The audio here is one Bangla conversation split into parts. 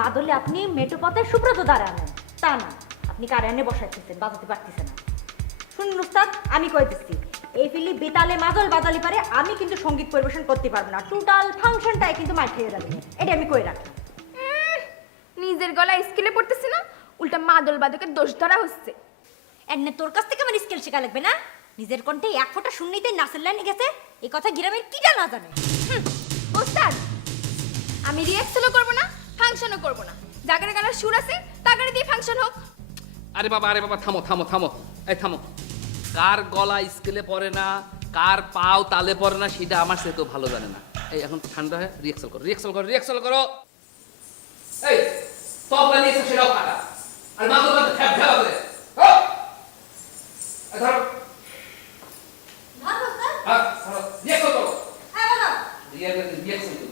মাদলে আপনি মেটোপথে সুব্রত দ্বারা আনেন, তা না আপনি কারায়নে বসাইতেছেন, বাজাতে পারতেছেন না। শুনুন উস্তাদ, আমি কই দিচ্ছি এই ফিলি বেতালে মাদল বাজালি পারে, আমি কিন্তু সঙ্গীত পরিবেশন করতে পারবো না। টোটাল ফাংশনটাই কিন্তু মার খেয়ে যাবে, এটা আমি কই রাখি। নিজের গলায় স্কেলে পড়তেছে না, উল্টা মাদল বাদকের দোষ ধরা হচ্ছে। এনে তোর কাছ থেকে আমার স্কেল শেখা লাগবে না? নিজের কণ্ঠে এক ফোঁটা শুনলেই নাচের লাইনে গেছে, এই কথা গ্রামের কিটা না জানে। ওস্তাদ, আমি রিহার্সালও করবো না, ফাংশনও করবো না। জাগারে গানার সুর আছে তাগারে দিয়ে ফাংশন হোক। আরে বাবা থামো থামো থামো, এই থামো। কার গলা স্কেলে পড়ে না, কার পাও তালে পড়ে না, সেটা আমার সে তো ভালো জানে না। এই এখন ঠান্ডা হয়ে রিহার্সাল করো। এই তবলা নিয়ে এসে সেটাও কাটা, আর মাদল বাদে খ্যাপ খ্যাপ করে ধরো। ধরো রিহার্সাল করো। রিহার্সাল করো।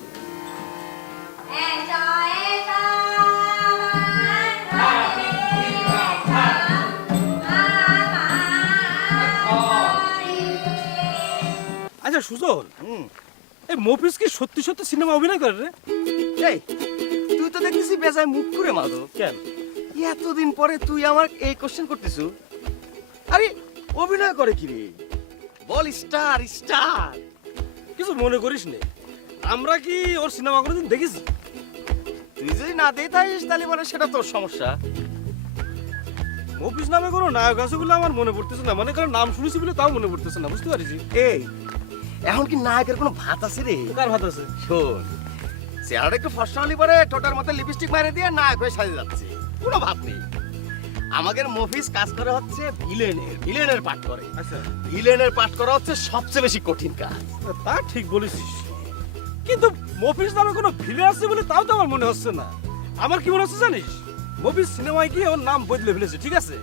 আচ্ছা সুজন, এই মফিজ কি সত্যি সত্যি সিনেমা অভিনয় করে রে? এই তুই তো দেখতেছি বেজায় মুখ করে মাদক। কেন এতদিন পরে তুই আমার এই কোশ্চেন করতেছু? আরে অভিনয় করে কি রে? বল স্টার স্টার। কিছু মনে করিস নে, আমরা কি ওর সিনেমা কোনোদিন দেখেছি? তুই যদি না দিয়ে থাকিস তাহলে বলে সেটা তোর সমস্যা। মফিজ নামে কোনো নায়ক আছে বলে আমার মনে পড়তেছে না, মানে কারণ নাম শুনেছি বলে তাও মনে পড়তেছে না, বুঝতে পারিস? এই এখন কি নায়কের কোনো ভাত আছে রে? কার ভাত আছে? শোন, চেহারাটা একটু ফর্সা হলি পরে টোটার মতো লিপস্টিক মারে দিয়ে নায়ক হয়ে সাজে যাচ্ছে, কোনো ভাত নেই। আমাদের মফিজ কাজ করে হচ্ছে ভিলেনের পাঠ করে। আচ্ছা, ভিলেনের পাঠ করা হচ্ছে সবচেয়ে বেশি কঠিন কাজ। তা ঠিক বলেছিস, কিন্তু মফিজ নামে কোনো ভিলে আছে বলে তাও তো আমার মনে হচ্ছে না। আমার কি মনে হচ্ছে জানিস, মফিজ সিনেমায় গিয়ে ওর নাম বদলে ফেলেছে, ঠিক আছে?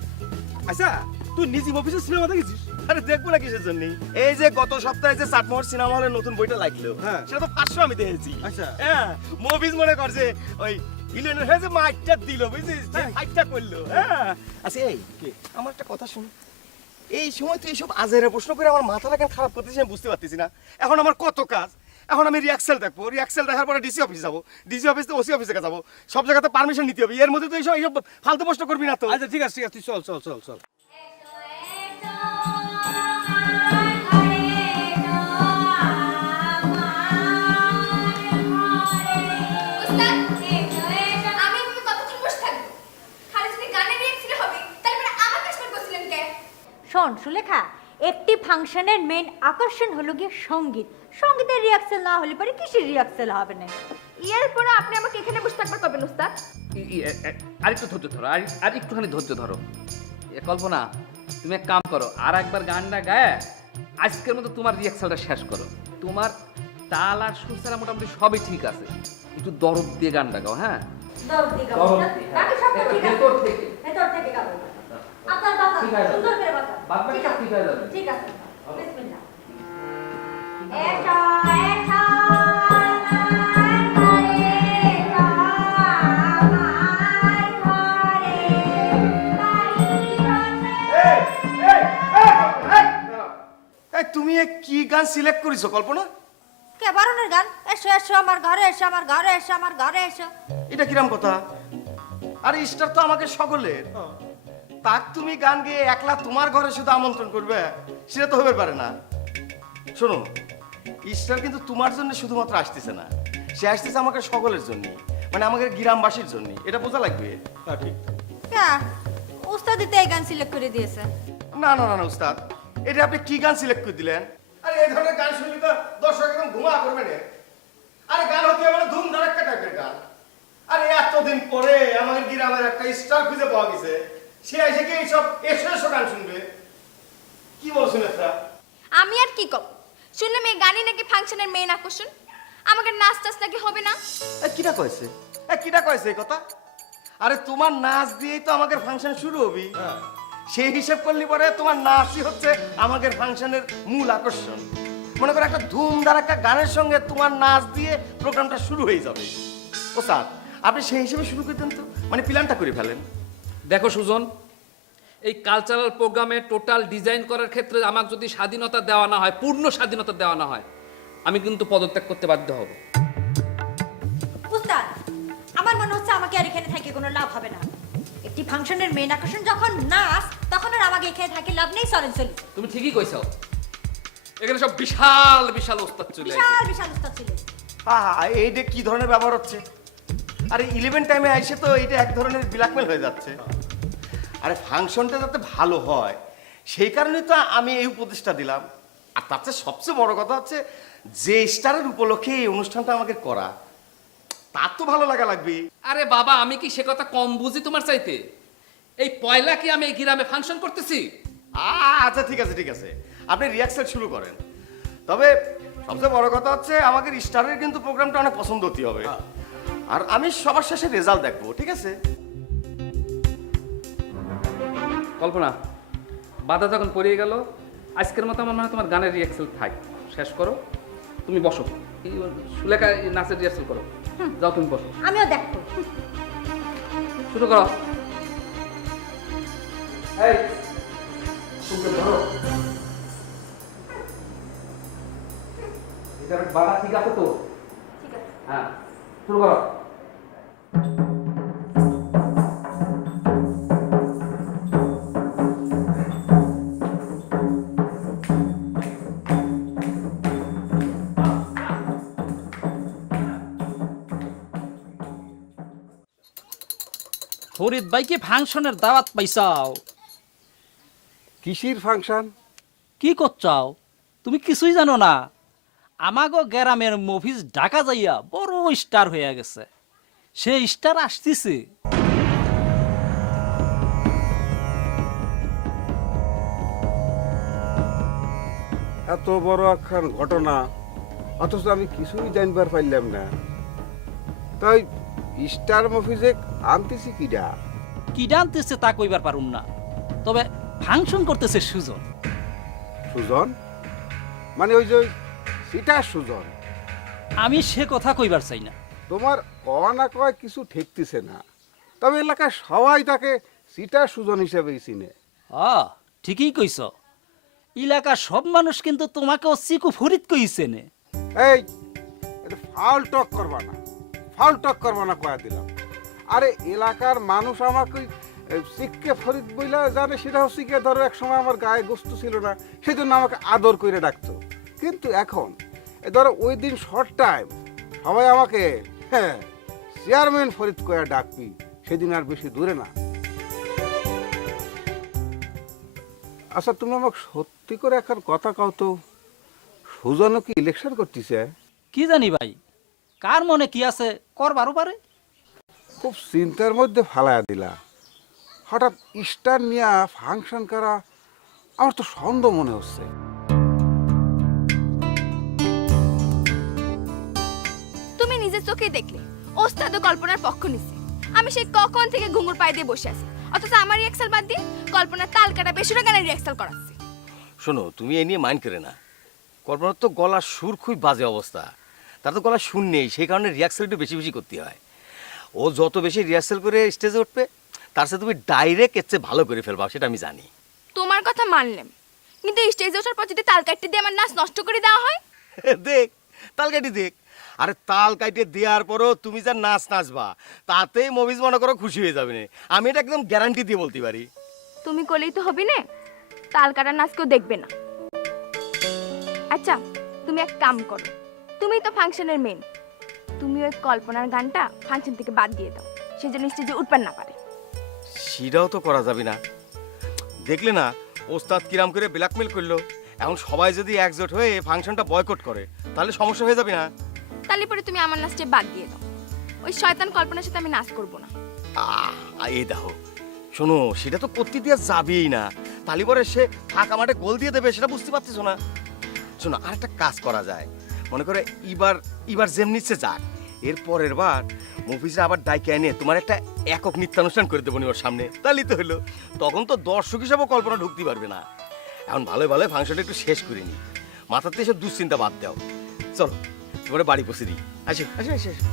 আচ্ছা, তুই নিজে মফিজের সিনেমা দেখেছিস? আরে দেখবো না কিসের জন্য? এই যে গত সপ্তাহে যে চাটমোহর সিনেমা হলের নতুন বইটা লাগলো, হ্যাঁ, সেটা তো 500 আমি দেখেছি। আচ্ছা, হ্যাঁ, মুভিজ মনে করছে ওই ভিলেনের হয়ে যে মাইকটা দিল, বুঝছিস, যে ফাইটটা করলো। হ্যাঁ, আচ্ছা এই আমার একটা কথা শুন, এই সময় তুই এইসব আজেরা প্রশ্ন করে আমার মাথাটা কেন খারাপ করতেছিস আমি বুঝতে পারতেছি না। এখন আমার কত কাজ, এখন আমি রিয়াক্সেল দেখবো, রিয়াক্সেল দেখার পরে ডিসি অফিস যাবো, ডিসি অফিস থেকে ওসি অফিসে যাবো, সব জায়গাতে পারমিশন নিতে হবে। এর মধ্যে তো এইসব ফালতু প্রশ্ন করবি না তো? আচ্ছা ঠিক আছে তুই চল। ওস্তাদ, আমি এভাবে কতক্ষণ বসে থাকবো? খালি যদি গানে রিহার্সাল হবে, তারপরে আমাকে আসবার বলছিলেন কে? শোন সুলেখা, একটি ফাংশনের মেইন আকর্ষণ হলো গিয়ে সঙ্গীত। সঙ্গীতের রিহার্সাল না হলে পরে কিসের রিহার্সাল হবে না? এরপরে আপনি আমাকে এখানে বসে থাকবার কবেন ওস্তাদ? আরেকটু ধৈর্য ধরো, আর একটুখানি ধৈর্য ধরো। কল্পনা, তুমি এক কাম করো, আর একবার গানটা গায়ে আজকের মতো তোমার রিহার্সালটা শেষ করো। তোমার তাল আর সুর ছাড়া মোটামুটি সবই ঠিক আছে, একটু দরদ দিয়ে গানটা গাও। হ্যাঁ, দরদ দিয়ে গাবো, বাকি সব তো ঠিক আছে। ভেতর থেকে গাবো। আপনার কথা ঠিক আছে। সুন্দর করে কথা। বাকি সব ঠিক হয়ে যাবে। ঠিক আছে, বিসমিল্লাহ। এই তুমি কি গান সিলেক্ট করেছো কল্পনা? কে বারণের গান? এসো এসো আমার ঘরে এসো, আমার ঘরে এসো, আমার ঘরে এসো। এটা কিরাম কথা? আরে স্টার তো আমাকে সকলের, তাক তুমি গান গেয়ে একলা তোমার ঘরে শুধু আমন্ত্রণ করবে, সেটা তো হতে পারে না। শোনো, স্টার কিন্তু তোমার জন্য শুধুমাত্র আসতেছে না, সে আসতেছে আমাকে সকলের জন্য, মানে আমাদের গ্রামবাসীর জন্য। এটা বোঝা লাগবে। হ্যাঁ ঠিক। কে উস্তাদ দিতে এই গান সিলেক্ট করে দিয়েছে? না উস্তাদ, এটা আপনি কি গান সিলেক্ট করে দিলেন? আরে এই ধরনের গান শুনলে তো দর্শক একদম ঘুমা করবে না। আরে গান হতে হবে ধুম ধারাক্কা টাইপের গান। আরে এতদিন পরে আমাদের গ্রামের একটা স্টার খুঁজে পাওয়া গেছে, সে এসে কি এইসব এসো গান শুনবে? কি বলছেন একটা? আমি আর কি কব, শুনলাম এই গানই নাকি ফাংশনের মেইন আকর্ষণ। আমাকে নাচ টাচ নাকি হবে না? কিটা কয়েছে এই কথা? আরে তোমার নাচ দিয়েই তো আমাদের ফাংশন শুরু হবি। সেই হিসাব করলি পরে তোমার নাচই হচ্ছে আমাদের ফাংশনের মূল আকর্ষণ। মনে করো একটা ধুম ধারাক্কা গানের সঙ্গে তোমার নাচ দিয়ে প্রোগ্রামটা শুরু হয়ে যাবে। ও স্যার, আপনি সেই হিসেবে শুরু করতেন তো, মানে প্ল্যানটা করে ফেলেন। দেখো সুজন, এই কালচারাল প্রোগ্রামে টোটাল ডিজাইন করার ক্ষেত্রে আমাকে যদি স্বাধীনতা দেওয়া না হয়, পূর্ণ স্বাধীনতা দেওয়া না হয়, আমি কিন্তু পদত্যাগ করতে বাধ্য হব। উস্তাদ, আমার মনে হচ্ছে আমাকে আর এখানে থেকে কোনো লাভ হবে না। একটি ফাংশনের মেইন আকর্ষণ যখন নাচ, তখন আর আমাকে এখানে থাকে লাভ নেই। চলেন চলি। তুমি ঠিকই কইছো, এখানে সব বিশাল বিশাল ওস্তাদ চলে বিশাল আসে। বিশাল উস্তাদ ছিল। আহা, এইটা কি ধরনের ব্যবহার হচ্ছে? আরে 11 টাইমে আইসে তো এইটা এক ধরনের ব্ল্যাকমেল হয়ে যাচ্ছে। আরে ফাংশনটা যাতে ভালো হয় সেই কারণে তো আমি এই উপদেশটা দিলাম। আর তার চেয়ে সবচেয়ে বড় কথা হচ্ছে যে স্টারের উপলক্ষে এই অনুষ্ঠানটা আমাকে করা, তার তো ভালো লাগা লাগবে। আরে বাবা, আমি কি সে কথা কম বুঝি তোমার চাইতে? এই পয়লা কি আমি এই গ্রামে ফাংশন করতেছি? আচ্ছা ঠিক আছে ঠিক আছে, আপনি রিহার্সাল শুরু করেন। তবে সবচেয়ে বড় কথা হচ্ছে আমাদের স্টারের কিন্তু প্রোগ্রামটা অনেক পছন্দ হতে হবে। আর আমি সবার শেষে রেজাল্ট দেখবো, ঠিক আছে? কল্পনা, বাধা যখন পড়িয়ে গেল, আজকের মতো আমার মনে হয় তোমার গানের রিহার্সাল থাক, শেষ করো। তুমি বসো, এই সুলেখা এই নাচের রিহার্সাল করো। যাও তুমি বসো, আমিও দেখবো। শুরু করো। এই শুনতে ধরো, এটা বাধা ঠিক আছে তো? ঠিক আছে। হ্যাঁ, শুরু করো। ফরিদ ভাইকে ফাংশনের দাওয়াত পাইছাও? কিসির ফাংশন? কি করছাও? তুমি কিছুই জানো না? আমাগো গ্রামের মফিজ ঢাকা যাইয়া বড় স্টার হয়ে গেছে। সে স্টার আসতেছে। এত বড় একখান ঘটনা, অথচ আমি কিছুই জানবার পারলাম না। তাই স্টার মফিজে আনতেছি কিডা? কি জানতেছে তা কইবার পারুম না, তবে ফাংশন করতেছে সুজন। সুজন? মানে ওই যে সিটার সুজন? আমি সে কথা কইবার চাই না। তোমার কওয়া না কয় কিছু ঠেকতেছে না। তবে এলাকার সবাই তাকে সিটার সুজন হিসেবেই চিনে। ঠিকই কইছ। এলাকার সব মানুষ কিন্তু তোমাকেও চিকু ফরিদ কইছে নে। এই, এটা ফাউল টক করবা না, ফাউল টক করবা না কয়া দিলাম। আরে এলাকার মানুষ আমাকে সিক্কে ফরিদ বইলা জানে, সেটা হচ্ছে কি, ধরো এক সময় আমার গায়ে গোস্ত ছিল না, সেই জন্য আমাকে আদর করে ডাকতো। কিন্তু এখন ধরো ওই দিন শর্ট টাইম সবাই আমাকে চেয়ারম্যান ফরিদ কয়া ডাকবি, সেদিন আর বেশি দূরে না। আচ্ছা, তুমি আমাকে সত্যি করে এখন কথা কও তো, সুজনও কি ইলেকশন করতেছে? কি জানি ভাই, কার মনে কি আছে করবারও পারে। খুব চিন্তার মধ্যে ফালায়া দিলা। হঠাৎ স্টার নিয়ে ফাংশন করা আমার তো সন্দেহ মনে হচ্ছে। তুমি নিজের চোখেই দেখলে ওস্তাদ ও কল্পনার পক্ষ নিছে। আমি সেই কখন থেকে ঘুঙুর পায়ে দিয়ে বসে আছি, অথচ আমার রিহার্সাল বাদ দিয়ে কল্পনার তাল কাটা বেসুরা গানের রিহার্সাল করাচ্ছি। শোনো, তুমি এ নিয়ে মাইন্ড করে না। কল্পনার তো গলার সুর খুবই বাজে অবস্থা, তার তো গলার সুর নেই, সেই কারণে রিহার্সাল একটু বেশি বেশি করতে হয়। ও যত বেশি রিহার্সাল করে স্টেজে উঠবে, তার সাথে তুমি ডাইরেক্ট এর চেয়ে ভালো করে ফেলবা, সেটা আমি জানি। তোমার কথা মানলাম, কিন্তু স্টেজে ওঠার পর যদি তাল কাটতে দিয়ে আমার নাচ নষ্ট করে দেওয়া হয়। দেখ, তাল কাটি দেখ। আরে তাল কাটে দেওয়ার পরও তুমি যা নাচ নাচবা, তাতেই মবিজ মনে করো খুশি হয়ে যাবে না। আমি এটা একদম গ্যারান্টি দিয়ে বলতে পারি। তুমি করলেই তো হবে না, তাল কাটার নাচ কেউ দেখবে না। আচ্ছা, তুমি এক কাম করো, তুমি তো ফাংশনের মেন, তুমি ওই কল্পনার গানটা ফাংশন থেকে বাদ দিয়ে দাও, সেজন্য স্টেজে উঠবার না পারে। সেটাও তো করা যাবে না। দেখলে না ওস্তাদ কিরাম করে ব্ল্যাকমেল করলো। এখন সবাই যদি একজোট হয়ে ফাংশনটা বয়কট করে, তাহলে সমস্যা হয়ে যাবে না? তাহলে পরে তুমি আমার নাচটা বাদ দিয়ে দাও, ওই শয়তান কল্পনার সাথে আমি নাচ করবো না। এই দেখো, শোনো, সেটা তো করতে দেওয়া যাবেই না। তাহলে পরে সে ফাঁকা মাঠে গোল দিয়ে দেবে, সেটা বুঝতে পারতেছো না? শোনো, আরেকটা কাজ করা যায়। মনে করে এবার যেমনি সে যাক, এর পরের বার মুভিসে আবার ডাইকে এনে তোমার একটা একক নৃত্যানুষ্ঠান করে দেবো ওর সামনে, তাহলেই তো হলো। তখন তো দর্শক হিসাবেও কল্পনা ঢুকতে পারবে না। এখন ভালো ভালো ফাংশনটা একটু শেষ করে নি, মাথাতে এসব দুশ্চিন্তা বাদ দাও। চলো তোমার বাড়ি পৌঁছে দিই। আসো আসো আসো আসো।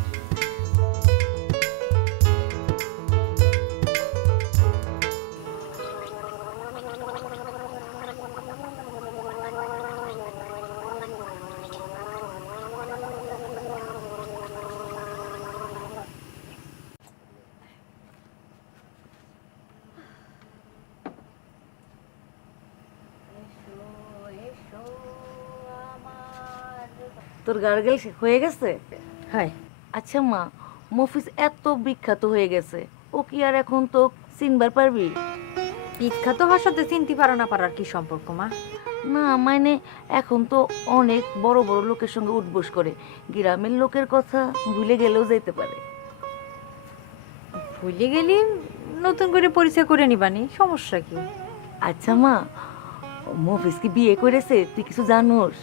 তোর গার্গেল হয়ে গেছে? হয় আচ্ছা মা, মফিজ এত বিখ্যাত হয়ে গেছে, ও কি আর এখন তো চিনবার পারবি? বিখ্যাত হওয়ার সাথে চিনতে পারো না পারার কি সম্পর্ক মা? না মানে এখন তো অনেক বড় বড় লোকের সঙ্গে উঠবোস করে, গ্রামের লোকের কথা ভুলে গেলেও যেতে পারে। ভুলে গেলি নতুন করে পরিচয় করে নিবানি, সমস্যা কি? আচ্ছা মা, মফিজ কি বিয়ে করেছে তুই কিছু জানোস?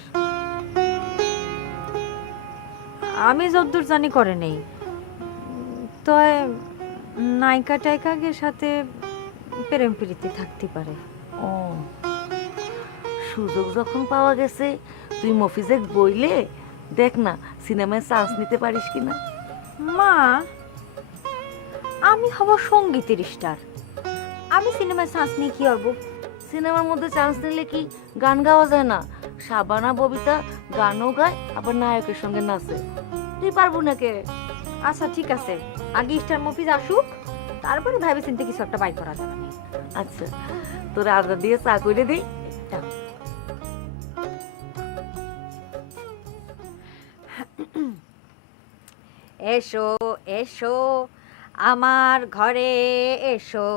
আমি যদ্দূর জানি করে নেই, তয় নায়িকা টাইকাগের সাথে প্রেম প্রীতি থাকতে পারে। ও, সুযোগ যখন পাওয়া গেছে তুই মফিজে বইলে দেখ না সিনেমায় চান্স নিতে পারিস কিনা। মা, আমি হব সঙ্গীতের স্টার, আমি সিনেমায় চান্স নিয়ে কি করব? সিনেমার মধ্যে চান্স নিলে কি গান গাওয়া যায় না? শাবানা ববিতা গানও গায়, আবার নায়কের সঙ্গে নাচে, তুই পারবো না কে? আচ্ছা ঠিক আছে, আগে স্টার মফিজ আসুক, তারপরে ভেবে চিন্তে কিছু একটা বাই করা যাবে। আচ্ছা, তোর আদা দিয়ে চা করে দিই। এসো এসো আমার ঘরে এসো,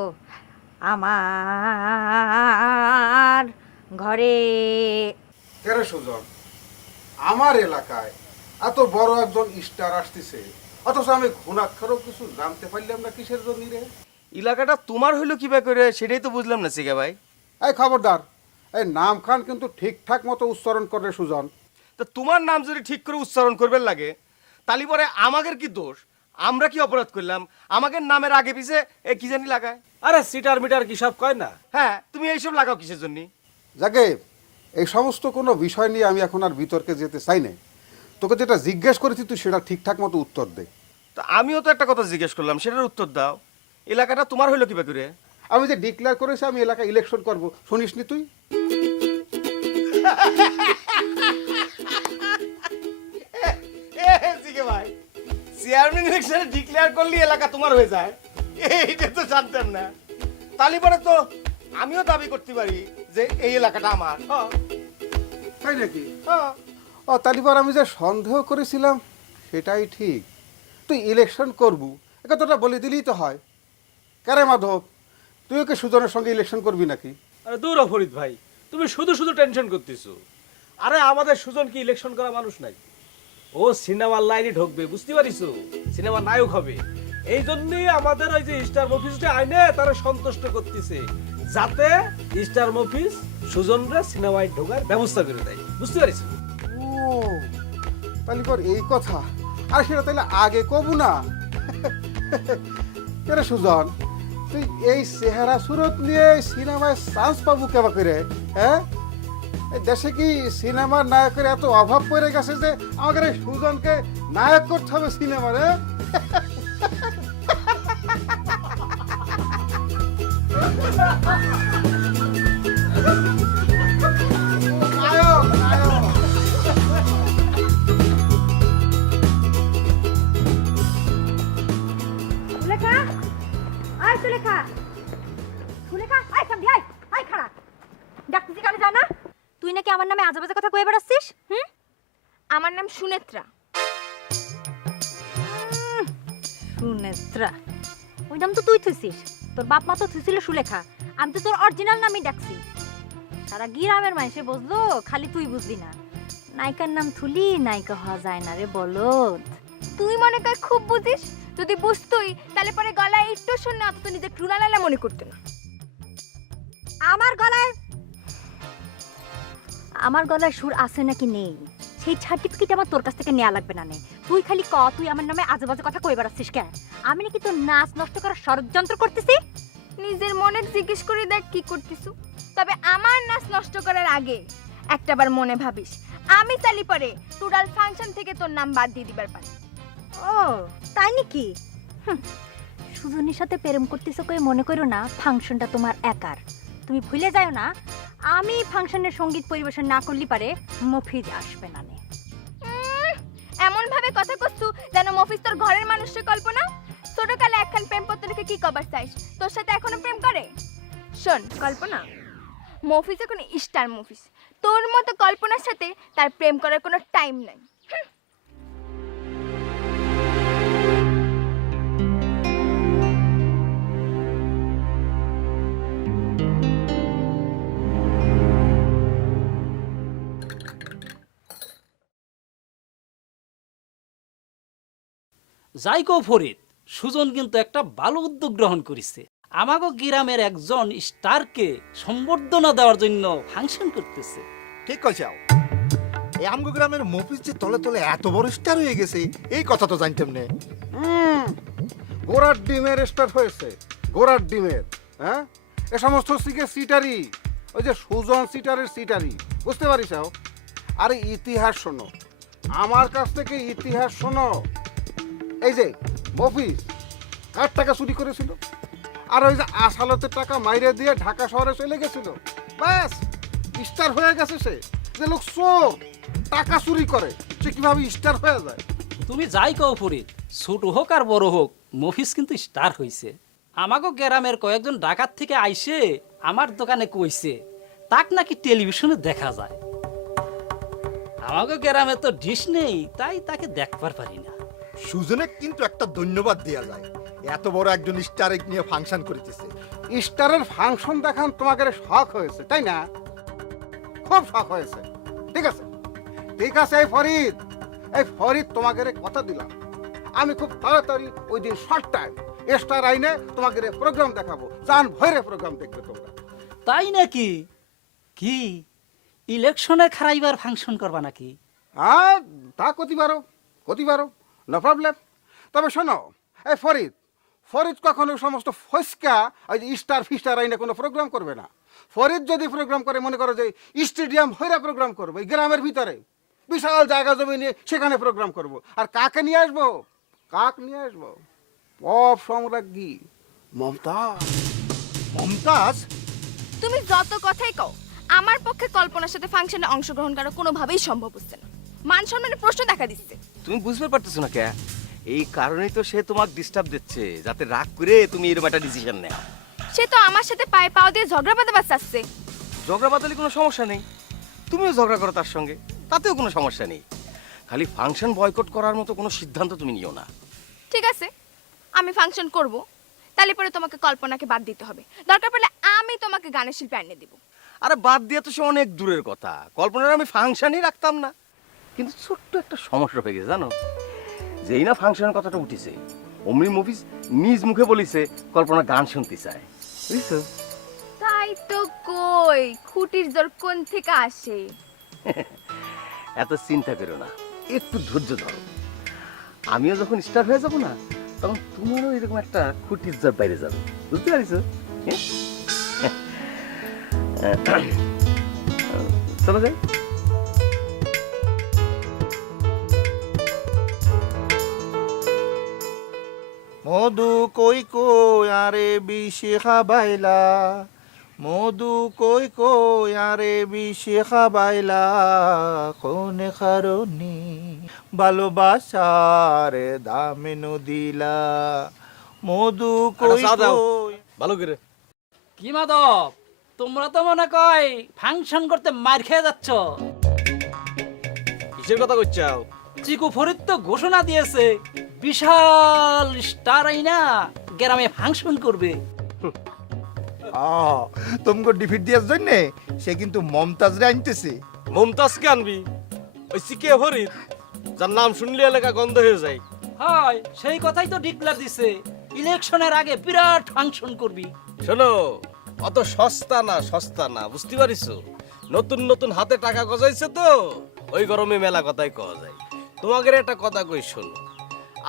আমার ঘরে। কেরে সুজন, আমার এলাকায় এত বড় একজন স্টার আসতেছে, অথচ আমি ঘুণাক্ষরও কিছু জানতে পারলাম না কিসের জন্য রে? এলাকাটা তোমার হইলো কিভাবে করে সেটাই তো বুঝলাম না সিগা ভাই। এই খবরদার, এই নাম খান কিন্তু ঠিকঠাক মতো উচ্চারণ করে সুজন। তা তোমার নাম যদি ঠিক করে উচ্চারণ করবেন লাগে, তালি পরে আমাদের কি দোষ? আমরা কি অপরাধ করলাম? আমাদের নামের আগে পিছে এ কি জানি লাগায়। আরে সিটার মিটার কি সব কয় না? হ্যাঁ, তুমি এইসব লাগাও কিসের জন্য? যাকে এই সমস্ত কোনো বিষয় নিয়ে আমি এখন আর বিতর্কে যেতে চাই না। তোকে যেটা জিজ্ঞেস করেছি তুই সেটা ঠিকঠাক মতো উত্তর দে। তা আমিও তো একটা কথা জিজ্ঞেস করলাম, সেটার উত্তর দাও। এলাকাটা তোমার হইলো কিভাবে করে? আমি যে ডিক্লেয়ার করেছি আমি এলাকায় ইলেকশন করব, শুনিসনি তুই? ভাই, চেয়ারম্যান ইলেকশনে ডিক্লেয়ার করলি এলাকা তোমার হয়ে যায়, এইটা তো জানতাম না। তালি পরে তো আমিও দাবি করতে পারি যে এই এলাকাটা আমার। তাই নাকি? ও তালিবার আমি যে সন্দেহ করেছিলাম সেটাই ঠিক। তুই ইলেকশন করবু এ কথাটা বলে দিলেই তো হয়। কারে মাধব, তুই ওকে সুজনের সঙ্গে ইলেকশন করবি নাকি? আরে দূর হ ফরিদ ভাই, তুমি শুধু শুধু টেনশন করতেছো। আরে আমাদের সুজন কি ইলেকশন করা মানুষ নাই? ও সিনেমার লাইনে ঢুকবে, বুঝতে পারিছো? সিনেমার নায়ক হবে। এই জন্যই আমাদের ওই যে স্টার মফিসটা আইনে তারা সন্তুষ্ট করতেছে, যাতে স্টার মফিস সুজনরা সিনেমায় ঢোকার ব্যবস্থা করে দেয়, বুঝতে পারিছো? ও তালিবার এই কথা, আর সেটা তাহলে আগে কবু না। কেরে সুজন, তুই এই চেহারা সুরত নিয়ে সিনেমায় চান্স পাবো কেবা করে? হ্যাঁ, এই দেশে কি সিনেমার নায়কের এত অভাব পড়ে গেছে যে আমাদের এই সুজনকে নায়ক করতে হবে সিনেমার? নায়ক নায়ক সুলেখা, আয় সুলেখা, সুলেখা, আয় সামনে আয়, আয় খাড়া। ডাকতেছি কানে যা না? তুই নাকি আমার নামে আজে বাজে কথা কয়ে বেড়াচ্ছিস? আমার নাম সুনেত্রা। সুনেত্রা, ওই নাম তো তুই থুইছিস, তোর বাপ মা তো থুইছিল সুলেখা, আমি তো তোর অরিজিনাল নামই ডাকছি। সারা গ্রামের মানুষে বুঝলো, খালি তুই বুঝলি না। নায়িকার নাম থুলি নায়িকা হওয়া যায় না রে বলদ। তুই মনে কর খুব বুঝিস, যদি বুঝতুই তাহলে পরে গলায় একটু শুনে অত নিজে টুলালালা মনে করতে না। আমার গলায় সুর আছে নাকি নেই সেই সার্টিফিকেট আমার তোর কাছ থেকে নেওয়া লাগবে না। তুই খালি ক, তুই আমার নামে আজে বাজে কথা কই বেড়াচ্ছিস কেন? আমি নাকি তোর নাচ নষ্ট করার ষড়যন্ত্র করতেছি? নিজের মনে জিজ্ঞেস করে দেখ কি করতিস। তবে আমার নাচ নষ্ট করার আগে একটাবার মনে ভাবিস, আমি চালি পরে টুডাল ফাংশন থেকে তোর নাম বাদ দিয়ে দিবার পারি। ও তাই নাকি? সুজনের সাথে প্রেম করতেছো কই মনে করো না ফাংশনটা তোমার একার। তুমি ভুলে যাও না, আমি ফাংশনের সঙ্গীত পরিবেশন না করলে পারে মফিজ আসবে না। এমন ভাবে কথা করছু যেন মফিজ তোর ঘরের মানুষের কল্পনা। ছোটকালে একখান প্রেম পত্র লিখে কি কবার চাইস, তোর সাথে এখনো প্রেম করে? শোন কল্পনা, মফিজ এখন স্টার মফিজ, তোর মতো কল্পনার সাথে তার প্রেম করার কোনো টাইম নাই। যাই কো ফরিদ, সুজন কিন্তু একটা ভালো উদ্যোগ গ্রহণ করেছে। আমাগো গ্রামের একজন স্টারকে সম্বর্ধনা দেওয়ার জন্য ফাংশন করতেছে। ঠিক কইছাও। এই আমগো গ্রামের মফিজ যে তলে তলে এত বড় স্টার হয়ে গেছে এই কথা তো জানতাম না। গোড়ার ডিমের স্টার হয়েছে, গোড়ার ডিমের। হ্যাঁ, এ সমস্ত সিটারি, ওই যে সুজন সিটারের সিটারি, বুঝতে পারিস? আরে ইতিহাস শোনো, আমার কাছ থেকে ইতিহাস শোনো। এই যে মফিজ কার টাকা চুরি করেছিল, আর ওই যে আসালতের টাকা মাইরে দিয়ে ঢাকা শহরে চলে গেছিল, ব্যাস স্টার হয়ে গেছে সে। যে লোক চোর, টাকা চুরি করে, সে কিভাবে স্টার হয়ে যায়? তুমি যাই কও ফরিদ, ছোট হোক আর বড় হোক, মফিজ কিন্তু স্টার হইছে। আমাগো গ্রামের কয়েকজন ডাকাত থেকে আইসে আমার দোকানে কইছে তাক নাকি টেলিভিশনে দেখা যায়। আমাগো গ্রামে তো ডিশ নেই, তাই তাকে দেখবার পারি না। সুজনে কিন্তু একটা ধন্যবাদ দেয়া যায়, এত বড় একজন স্টার নিয়ে ফাংশন করিতেছে। স্টারের ফাংশন দেখান তোমাকে শখ হয়েছে, তাই না? খুব শখ হয়েছে। ঠিক আছে, ঠিক আছে। এই ফরিদ তোমাকে কথা দিলাম, আমি খুব তাড়াতাড়ি ওই দিন শর্ট টাইম স্টার আইনে তোমাকে প্রোগ্রাম দেখাবো, জান ভৈরে প্রোগ্রাম দেখবে তোমরা। তাই নাকি? কি ইলেকশনে খারাইবার ফাংশন করবা নাকি? হ্যাঁ, তা করতে পারো, নো প্রবলেম। তবে শোনো, এই ফরিদ কখনো সমস্ত ফসকা ওই যে স্টার ফিস্টার আইনে কোনো প্রোগ্রাম করবে না। ফরিদ যদি প্রোগ্রাম করে, মনে করো যে স্টেডিয়াম ভৈরা প্রোগ্রাম করবো, এই গ্রামের ভিতরে বিশাল জায়গা জমি নিয়ে সেখানে প্রোগ্রাম করব। আর কাকে নিয়ে আসবো? পপ সম্রাজ্ঞী মমতাজ। তুমি যত কথাই কও, আমার পক্ষে কল্পনার সাথে ফাংশনে অংশগ্রহণ করা কোনোভাবেই সম্ভব হচ্ছে না। মান সম্মানের প্রশ্ন দেখা দিচ্ছে। তুমি বুঝতে পারতেছো না কে? এই কারণেই তো সে তোমাকে ডিস্টার্ব দিচ্ছে, যাতে রাগ করে তুমি এরকম একটা ডিসিশন নাও। সে তো আমার সাথে পায়ে পাও দিয়ে ঝগড়া বাঁধাবার চাচ্ছে। ঝগড়া বাতালে কোনো সমস্যা নেই, তুমিও ঝগড়া করো তার সঙ্গে, তাতেও কোনো সমস্যা নেই। খালি ফাংশন বয়কট করার মতো কোনো সিদ্ধান্ত তুমি নিও না। ঠিক আছে, আমি ফাংশন করব, তাহলে পরে তোমাকে কল্পনাকে বাদ দিতে হবে। দরকার পড়লে আমি তোমাকে গানের শিল্পী এনে দিব। আরে বাদ দিয়ে তো সে অনেক দূরের কথা, কল্পনার আমি ফাংশনই রাখতাম না। কিন্তু ছোট্ট একটা সমস্যা হয়ে গেছে জানো, যেই না ফাংশনের কথাটা উঠেছে অমনি মফিজ নিজ মুখে বলিছে কল্পনা গান শুনতে চায়, বুঝছো? তাই তো কই, খুঁটির জোর কোন থেকে আসে? এত চিন্তা করো না, একটু ধৈর্য ধরো। আমিও যখন স্টার হয়ে যাবো না, তখন তোমারও এরকম একটা খুঁটির জোর বাইরে যাবে, বুঝতে পারিস? চলো যাই। মধু কই কই আরে বিষে খাবাইলা, মধু কই কই আরে বিষে খাবাইলা, কোন কারণে ভালোবাসার দামে নদিলা, মধু কই কই। ভালো করে কি মাধব, তোমরা তো মনে কয় ফাংশন করতে মার খেয়ে যাচ্ছ। কিসের কথা কইছাও? চিকু ফরিদ তো ঘোষণা দিয়েছে বিশাল স্টার আইনা গ্রামে ফাংশন করবে। তোমাকে ডিফিট দেওয়ার জন্য সে কিন্তু মমতাজরে আনতেছে। মমতাজকে আনবি? ওই সিকে ফরিদ, যার নাম শুনলে এলাকা গন্ধ হয়ে যায়। হয়, সেই কথাই তো ডিক্লার দিছে, ইলেকশনের আগে বিরাট ফাংশন করবি। শোনো, অত সস্তা না, বুঝতে পারিস? নতুন নতুন হাতে টাকা গজাইছে তো, ওই গরমে মেলা কথাই কওয়া যায়। তোমাকে একটা কথা কই শোনো,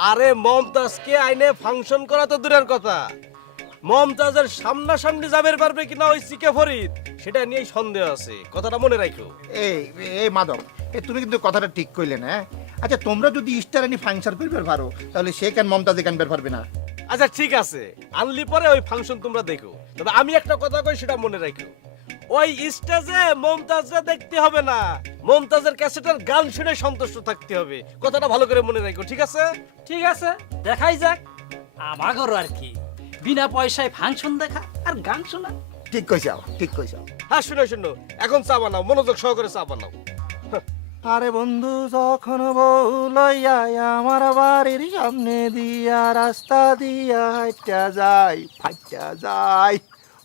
আরে মমতাজকে আইনে ফাংশন করা তো দূরের কথা, মমতাজের সামনাসামনি যাবের পারবে কিনা ওই সিকে ফরিদ, সেটা নিয়েই সন্দেহ আছে। কথাটা মনে রাখো। এই মাধব, তুমি কিন্তু কথাটা ঠিক কইলে না। আচ্ছা, তোমরা যদি স্টার আনি ফাংশন করবে পারো, তাহলে সে কেন মমতাজে কানবে পারবে না? আচ্ছা ঠিক আছে, আনলি পরে ওই ফাংশন তোমরা দেখো। তবে আমি একটা কথা কই, সেটা মনে রাখো, ওই স্টেজে মমতাজরা দেখতে হবে না, মমতাজের ক্যাসেটের গান শুনে সন্তুষ্ট থাকতে হবে। কথাটা ভালো করে মনে রাখো, ঠিক আছে? ঠিক আছে, দেখাই যাক। আমাগরও আর কি, বিনা পয়সায় ফাংশন দেখা আর গান শোনা। ঠিক কইছাও, ঠিক কইছাও। হ্যাঁ, শুনো, এখন চা বানাও, মনোযোগ সহকারে চা বানাও। আরে বন্ধু, যখন বউ লইয়া আমার বাড়ির সামনে দিয়া রাস্তা দিয়া হাইটা যায়, ফাইটা যায়,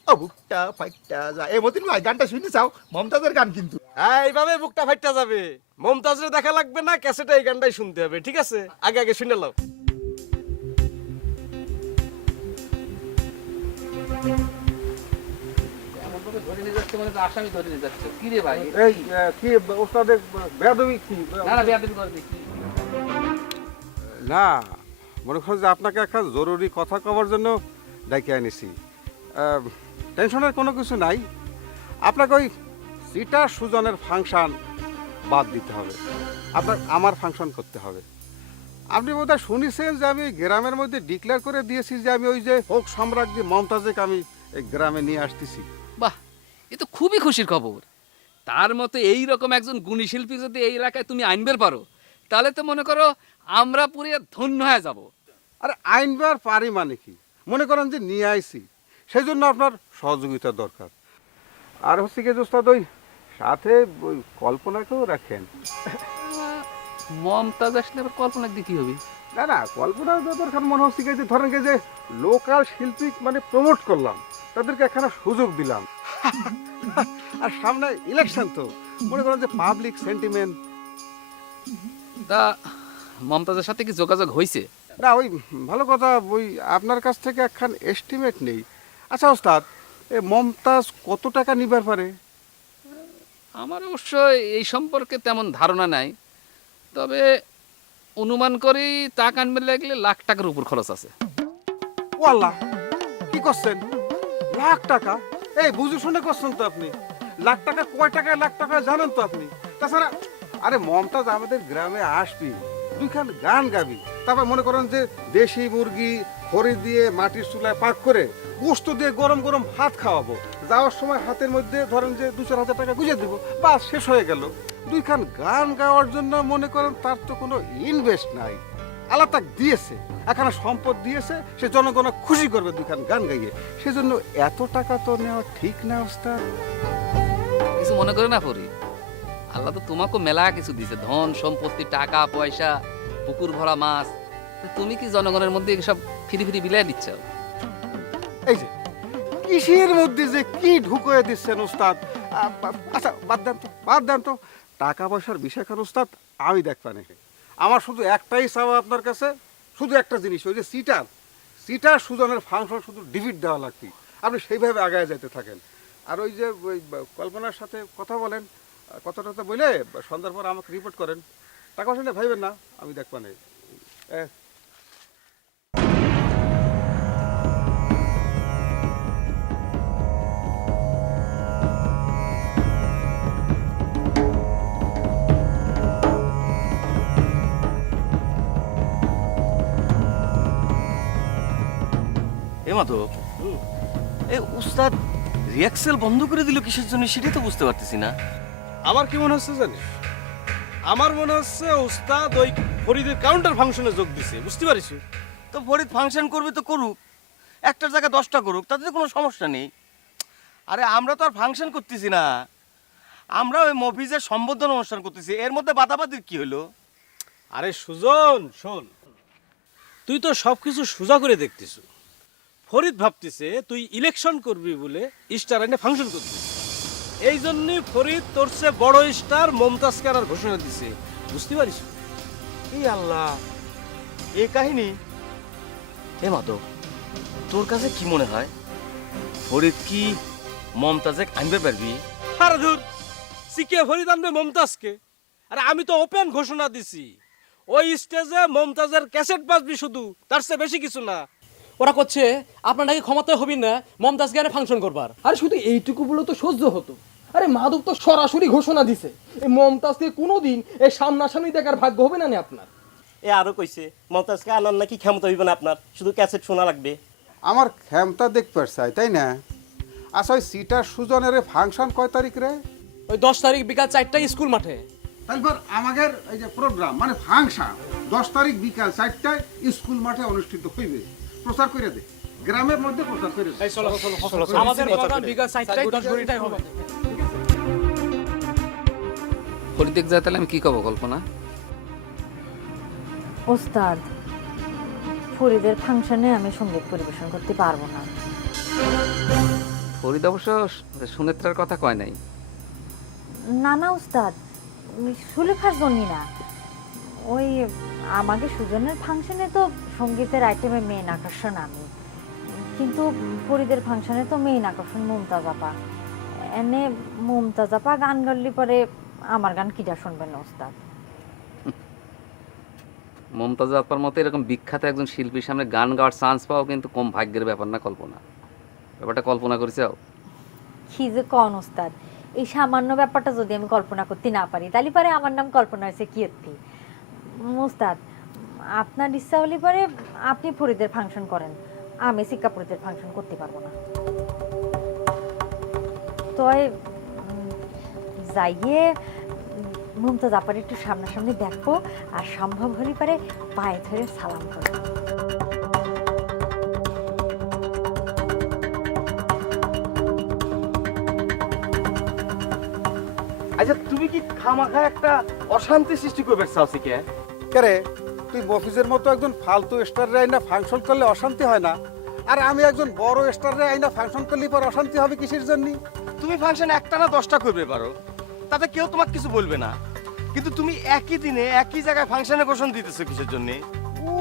ও বুকটা ফাইটা যায়। এই মতিন ভাই, গানটা শুনতে চাও? মমতাজের গান কিন্তু। এইভাবে বুকটা ফাইটা যাবে, মমতাজরে দেখা লাগবে না, ক্যাসেটে এই গানটাই শুনতে হবে, ঠিক আছে? আগে শুনে নাও। তো মনে হচ্ছে আসামি ধরে নিয়ে যাচ্ছে কি রে ভাই এই কি ওস্তাদের বেয়াদবি কি না না বিয়া দিবি করে দেখি না মনে করো যে আপনাকে একটা জরুরি কথা কবার জন্য ডাকে আনিছি টেনশনের কোনো কিছু নাই আপনাকে ওই সিটা সুজনের ফাংশন বাদ দিতে হবে আপনার আমার ফাংশন করতে হবে আপনি বোধহয় শুনেছেন যে আমি গ্রামের মধ্যে ডিক্লেয়ার করে দিয়েছি যে আমি ওই যে হোক সম্রাজ্ঞী মমতাজকে আমি এই গ্রামে নিয়ে আসতেছি বাহ এ তো খুবই খুশির খবর তার মতো এই রকম একজন গুণী শিল্পী যদি এই এলাকায় তুমি আনবে পারো তাহলে তো মনে করো আমরা পুরো ধন্য হয়ে যাব আরে আইনবার পারি মানে কি মনে করেন যে নিয়ে আইছি সেই জন্য আপনার সহযোগিতা দরকার আর হচ্ছে কি দোস্তাদ ওই সাথে ওই কল্পনাকেও রাখেন মমতাজ আসলে আবার কল্পনা দিয়ে কি হবে না না কল্পনার দরকার মনে হচ্ছে কি যে ধরেন কি যে লোকাল শিল্পী মানে প্রমোট করলাম তাদেরকে একখানা সুযোগ দিলাম আর সামনে ইলেকশন তো মনে করেন যে পাবলিক সেন্টিমেন্ট তা মমতাজের সাথে কি যোগাযোগ হয়েছে না ওই ভালো কথা ওই আপনার কাছ থেকে একখান এস্টিমেট নেই আচ্ছা ওস্তাদ এ মমতাজ কত টাকা নিবার পারে আমার অবশ্য এই সম্পর্কে তেমন ধারণা নাই তবে অনুমান করি টাকা আনবে লাগলে লাখ টাকার উপর খরচ আছে ও আল্লাহ কি করছেন লাখ টাকা এই বুঝে শুনে করছেন তো আপনি লাখ টাকা কয় টাকায় লাখ টাকা জানেন তো আপনি তাছাড়া আরে মমতাজ আমাদের গ্রামে আসবি দুইখান গান গাবি তারপর মনে করেন যে দেশি মুরগি খড়ি দিয়ে মাটির চুলায় পাক করে গোস্ত দিয়ে গরম গরম ভাত খাওয়াবো যাওয়ার সময় হাতের মধ্যে ধরেন যে 2-4 হাজার টাকা গুঁজে দিব বাস শেষ হয়ে গেল দুইখান গান গাওয়ার জন্য মনে করেন তার তো কোনো ইনভেস্ট নাই আল্লাহ তাক দিয়েছে এখানে সম্পদ দিয়েছে সে জনগণ খুশি করবে দুইখান গান গাইয়ে সেজন্য এত টাকা তো নেওয়া ঠিক না ওস্তাদ কিছু মনে করে না পরি আল্লাহ তো তোমাকে মেলা কিছু দিছে ধন সম্পত্তি টাকা পয়সা পুকুর ভরা মাছ তো তুমি কি জনগণের মধ্যে সব ফিরি ফিরি বিলাই দিচ্ছ এই যে কিসের মধ্যে যে কি ঢুকিয়ে দিচ্ছেন ওস্তাদ আচ্ছা বাদ দেন তো টাকা পয়সার বিষয় খান ওস্তাদ আমি দেখবানে আমার শুধু একটাই চাওয়া আপনার কাছে শুধু একটা জিনিস ওই যে সিটার সুজনের ফাংশন শুধু ডিভিড দেওয়া লাগবে আপনি সেইভাবে আগায় যেতে থাকেন আর ওই যে ওই কল্পনার সাথে কথা বলেন কথাটা বলে সন্ধ্যার পর আমাকে রিপোর্ট করেন টাকা পয়সা নিয়ে ভাইবেন না আমি দেখবানে এ মাধব এই উস্তাদ রিয়াক্সেল বন্ধ করে দিল কিসের জন্য সেটাই তো বুঝতে পারতেছি না আমার কি মনে হচ্ছে জানিস আমার মনে হচ্ছে উস্তাদ ওই ফরিদের কাউন্টার ফাংশনে যোগ দিছে বুঝতে পারিস তো ফরিদ ফাংশন করবে তো করুক একটার জায়গায় 10টা করুক তাতে তো কোনো সমস্যা নেই আরে আমরা তো আর ফাংশন করতেছি না আমরা ওই মফিজের সম্বোধন অনুষ্ঠান করতেছি এর মধ্যে বাদাবাদির কি হলো আরে সুজন শোন তুই তো সবকিছু সোজা করে দেখতিস ফরিদ ভাবতেছে তুই ইলেকশন করবি বলে স্টার এনে ফাংশন করতিস এই জন্যই ফরিদ তোর চেয়ে বড় স্টার মমতাজকে আর ঘোষণা দিছে বুঝতে পারিস এই আল্লাহ এই কাহিনী এ মাধব তোর কাছে কি মনে হয় ফরিদ কি মমতাজে আনবে পারবি আর ধুর সিকে ফরিদ আনবে মমতাজকে আরে আমি তো ওপেন ঘোষণা দিছি ওই স্টেজে মমতাজের ক্যাসেট বাজবি শুধু তার চেয়ে বেশি কিছু না ওরা করছে আপনার নাকি ক্ষমতা হবি না মমতাজ জ্ঞানে ফাংশন করবার আরে শুধু এইটুকু বলে তো সহ্য হতো আরে মাধব তো সরাসরি ঘোষণা দিছে এই মমতাজকে কোনোদিন এই সামনাসামনি দেখার ভাগ্য হবে না আপনার এ আরো কইছে মমতাজকে আনার নাকি ক্ষমতা হইবে না আপনার শুধু ক্যাসেট শোনা লাগবে আমার ক্ষমতা দেখতে চাই তাই না আচ্ছা ওই সিটার সুজনের ফাংশন কয় তারিখ রে ওই 10 তারিখ বিকাল 4টায় স্কুল মাঠে তারপর আমাদের এই যে প্রোগ্রাম মানে ফাংশন 10 তারিখ বিকাল 4টায় স্কুল মাঠে অনুষ্ঠিত হইবে প্রচার করে দে গ্রামের মধ্যে প্রচার করে দে আমাদের প্রোগ্রাম বিকাল 4টায় 10 ঘড়িটায় হবে ফরিদ যায় তাহলে আমি কি কব কল্পনা ওস্তাদ ফরিদের ফাংশনে আমি সঙ্গীত পরিবেশন করতে পারবো না ফরিদ অবশ্য সুনেত্রার কথা কয় নাই না না উস্তাদ সুলেখার জন্যই না ওই আমাকে সুজনের ফাংশনে তো সঙ্গীতের আইটেমে মেইন আকর্ষণ আমি কিন্তু ফরিদের ফাংশনে তো মেইন আকর্ষণ মমতাজ আপা এনে মুমতাজ আপা গান গাইলি পরে আমার গান কিটা শুনবেন না ওস্তাদ? মমতাজ আপার মতো এরকম বিখ্যাত একজন শিল্পীর সামনে গান গাওয়ার চান্স পাওয়া কিন্তু কম ভাগ্যের ব্যাপার না কল্পনা। ব্যাপারটা কল্পনা করেছাও? কি যে কন ওস্তাদ, এই সামান্য ব্যাপারটা যদি আমি কল্পনা করতে না পারি তাহলে পরে আমার নাম কল্পনা হয়েছে কি অর্থে? ওস্তাদ, আপনার ইচ্ছা হলে পরে আপনি ফরিদের ফাংশন করেন, আমি সিক্কা ফরিদের ফাংশন করতে পারবো না। তয় যাইয়ে মুমতাজ আপার একটু সামনাসামনি দেখবো, আর সম্ভব হলে পারে পায়ে ধরে সালাম করবো। আচ্ছা তুমি কি খামাখা একটা অশান্তি সৃষ্টি করবে চাওছি কে? কেরে তুই মফিজের মতো একজন ফালতু স্টারে আইনা ফাংশন করলে অশান্তি হয় না, আর আমি একজন বড় স্টারে আইনা ফাংশন করলে পর অশান্তি হবে কিসের জন্য? তুমি ফাংশন একটা না 10টা করবে পারো, তাতে কেউ তোমাকে কিছু বলবে না, কিন্তু তুমি একই দিনে একই জায়গায় ফাংশনে ঘোষণা দিতেছো কিসের জন্য?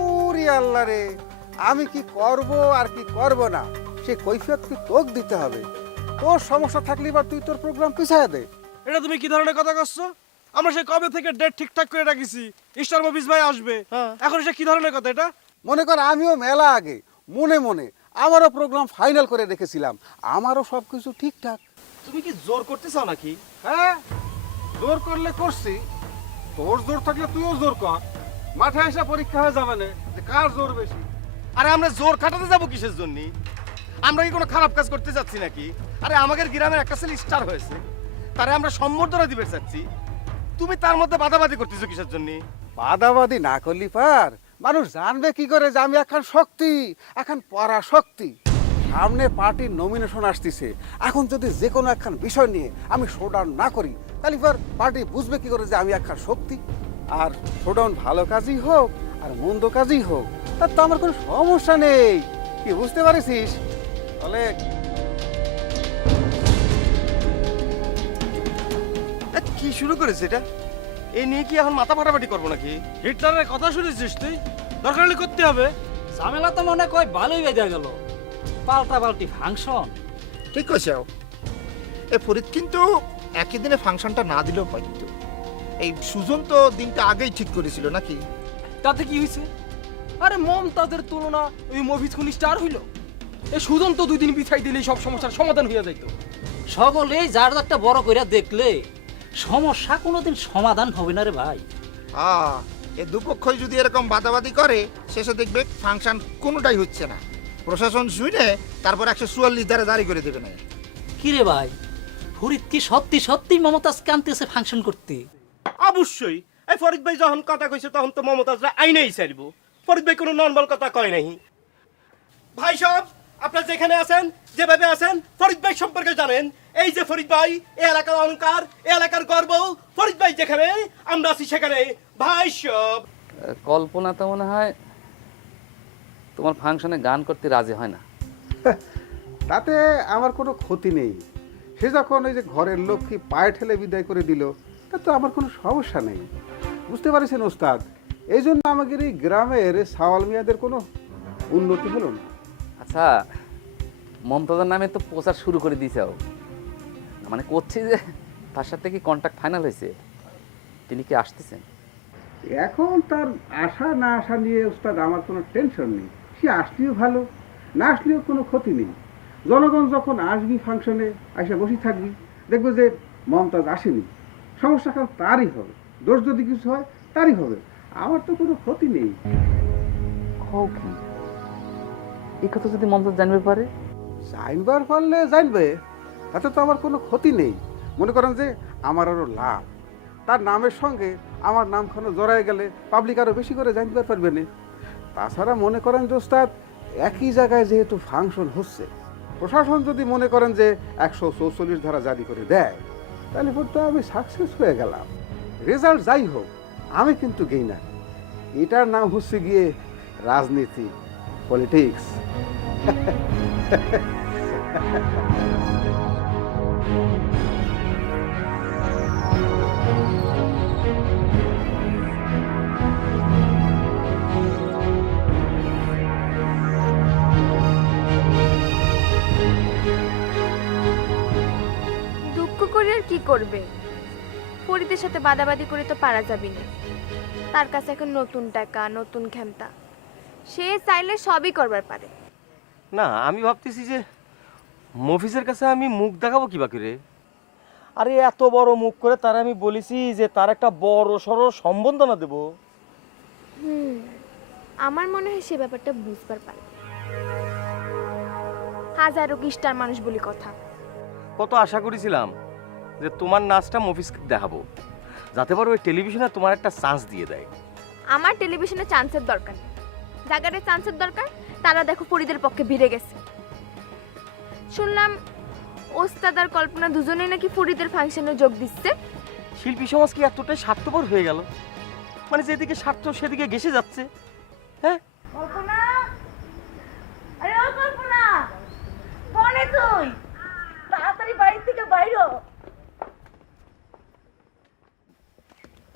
উরি আল্লাহ রে, আমি কি করব আর কি করব না সে কৈফিয়ত কি তোকে দিতে হবে। তোর সমস্যা থাকলে এবার তুই তোর প্রোগ্রাম পিছায় দে। এটা তুমি কি ধরনের কথা করছো? আমরা সেই কবে থেকে ডেট ঠিকঠাক করে রাখিছি, স্টার মফিজ ভাই আসবে, এখন সে কি ধরনের কথা এটা? মনে কর আমিও মেলা আগে মনে মনে আমারও প্রোগ্রাম ফাইনাল করে রেখেছিলাম, আমারও সব কিছু ঠিকঠাক। তুমি কি জোর করতে চাও নাকি? হ্যাঁ, জোর করলে করছি, তোর জোর থাকলে তুইও জোর কর, মাঠে এসে পরীক্ষা হয়ে যাবে না যে কার জোর বেশি। আরে আমরা জোর খাটাতে যাবো কিসের জন্য? আমরা কি কোনো খারাপ কাজ করতে যাচ্ছি নাকি? আরে আমাদের গ্রামের একটা ছেলে স্টার হয়েছে, তারে আমরা সম্বর্ধনা দিতে চাচ্ছি, তুমি তার মধ্যে বাধাবাধি করতেছো কিসের জন্য? বাদাবাদি না করলি পার, মানুষ জানবে কি করে যে আমি এখন শক্তি, এখন পরাশক্তি। সামনে পার্টির নমিনেশন আসতেছে, এখন যদি যে কোনো একখান বিষয় নিয়ে আমি শোডাউন না করি তাহলে পর পার্টি বুঝবে কি করে যে আমি একখান শক্তি। আর শোডাউন ভালো কাজই হোক আর মন্দ কাজই হোক, তার তো আমার কোনো সমস্যা নেই, কি বুঝতে পারিস? তাহলে কি শুরু করেছে এটা? এই নিয়ে কি এখন মাথা ফাটাফাটি করবো নাকি? হিটলারের কথা শুনেছিস তুই? দরকার হলে করতে হবে। ঝামেলা তো মনে কয় ভালোই বেজে গেল, পাল্টা পাল্টি ফাংশন। ঠিক কইছো। এ ফরিদ কিন্তু একই দিনে ফাংশনটা না দিলেও পারত। এই সুজন তো দিনটা আগেই ঠিক করেছিল নাকি? তাতে কি হয়েছে? আরে মমতাজের তুলনা ওই মফিজ কোন স্টার হইল? এই সুজন তো 2 দিন পিছাই দিলেই সব সমস্যার সমাধান হয়ে যাইত। সকলেই যার একটা বড় কইরা দেখলে সমস্যা কোনোদিন সমাধান হবে না রে ভাই। এ দুপক্ষই যদি এরকম বাদাবাদি করে শেষে দেখবে ফাংশন কোনোটাই হচ্ছে না, প্রশাসন শুনে তারপর 144 ধারে দাঁড়ি করে দেবে না। কি রে ভাই, ফরিদ কি সত্যি সত্যি মমতাজকে আনতেছে ফাংশন করতে? অবশ্যই। এই ফরিদ ভাই যখন কথা কইছে তখন তো মমতাজরা আইনেই চাইব। ফরিদ ভাই কোনো নর্মাল কথা কয় নাই। ভাই সব আপনারা যেখানে আছেন, যেভাবে আছেন, ফরিদ ভাই সম্পর্কে জানেন। এই যে ফরিদ ভাই, এই এলাকার অহংকার, এই এলাকার গর্ব। ফরিদ ভাই যেখানে, আমরা আছি সেখানে। ভাই সব কল্পনা তো মনে হয় তোমার ফাংশনে গান করতে রাজি হয় না। তাতে আমার কোনো ক্ষতি নেই, সে যখন ওই যে ঘরের লক্ষ্মী পায়ে ঠেলে বিদায় করে দিল তাতে আমার কোনো সমস্যা নেই, বুঝতে পারছেন ওস্তাদ? এই জন্য আমাদের এই গ্রামের সাওয়াল মিয়াদের কোনো উন্নতি হলো না। আচ্ছা, মমতাজার নামে তো প্রচার শুরু করে দিয়েছাও, মানে করছি যে তার সাথে কি কন্ট্যাক্ট ফাইনাল হয়েছে? তিনি কি আসতেছেন? এখন তার আশা না আসা নিয়ে ওস্তাদ আমার কোনো টেনশন নেই, সে আসলেও ভালো, না আসলেও কোনো ক্ষতি নেই। জনগণ যখন আসবি ফাংশনে আসে বসে থাকবি, দেখবো যে মমতাজ আসেনি, সমস্যা কারণ তারই হবে, দোষ যদি কিছু হয় তারই হবে, আমার তো কোনো ক্ষতি নেই। কি এই কথা যদি মমতাজ জানবে পারে? জানবার পারলে জানবে, তাতে তো আমার কোনো ক্ষতি নেই। মনে করেন যে আমার আরও লাভ, তার নামের সঙ্গে আমার নামখানা জড়ায় গেলে পাবলিক আরও বেশি করে জানতে পারবে না। তাছাড়া মনে করেন যে ওস্তাদ একই জায়গায় যেহেতু ফাংশন হচ্ছে, প্রশাসন যদি মনে করেন যে 144 ধারা জারি করে দেয় তাহলে তো আমি সাকসেস হয়ে গেলাম। রেজাল্ট যাই হোক আমি কিন্তু গেইনার। এটার নাম হচ্ছে গিয়ে রাজনীতি, পলিটিক্স। কি করবে? ফরিদের সাথে বাদাবাদি করে তো পারা যাবে না। তার কাছে এখন নতুন টাকা, নতুন ক্ষমতা, সে চাইলে সবই করবার পারে। না, আমি ভাবতেছি যে মফিজের কাছে আমি মুখ দেখাবো কি বাকি রে? আরে এত বড় মুখ করে তার আমি বলেছি যে তার একটা বড় সড় সম্বন্ধনা দেব। আমার মনে হয় সে ব্যাপারটা বুঝবার পারে। হাজারো কিস্টার মানুষ বলি কথা। কত আশা করেছিলাম যে তোমার নাচটা মফিজকে দেখাবো, যাতে পারে ওই টেলিভিশনে তোমার একটা চান্স দিয়ে দেয়। আমার টেলিভিশনে চান্সের দরকার নেই, জায়গাটা চান্সের দরকার। তারা দেখো ফরিদের পক্ষে ভিড়ে গেছে। শুনলাম ওস্তাদ আর কল্পনা দুজনেই নাকি ফরিদের ফাংশনে যোগ দিচ্ছে। শিল্পী সমাজ কি এতটাই স্বার্থপর হয়ে গেল? মানে যেদিকে স্বার্থ সেদিকে ঘেসে যাচ্ছে। হ্যাঁ, কল্পনা, আরে ও কল্পনা, কোনে তুই? তাড়াতাড়ি বাড়ি থেকে বাইরো।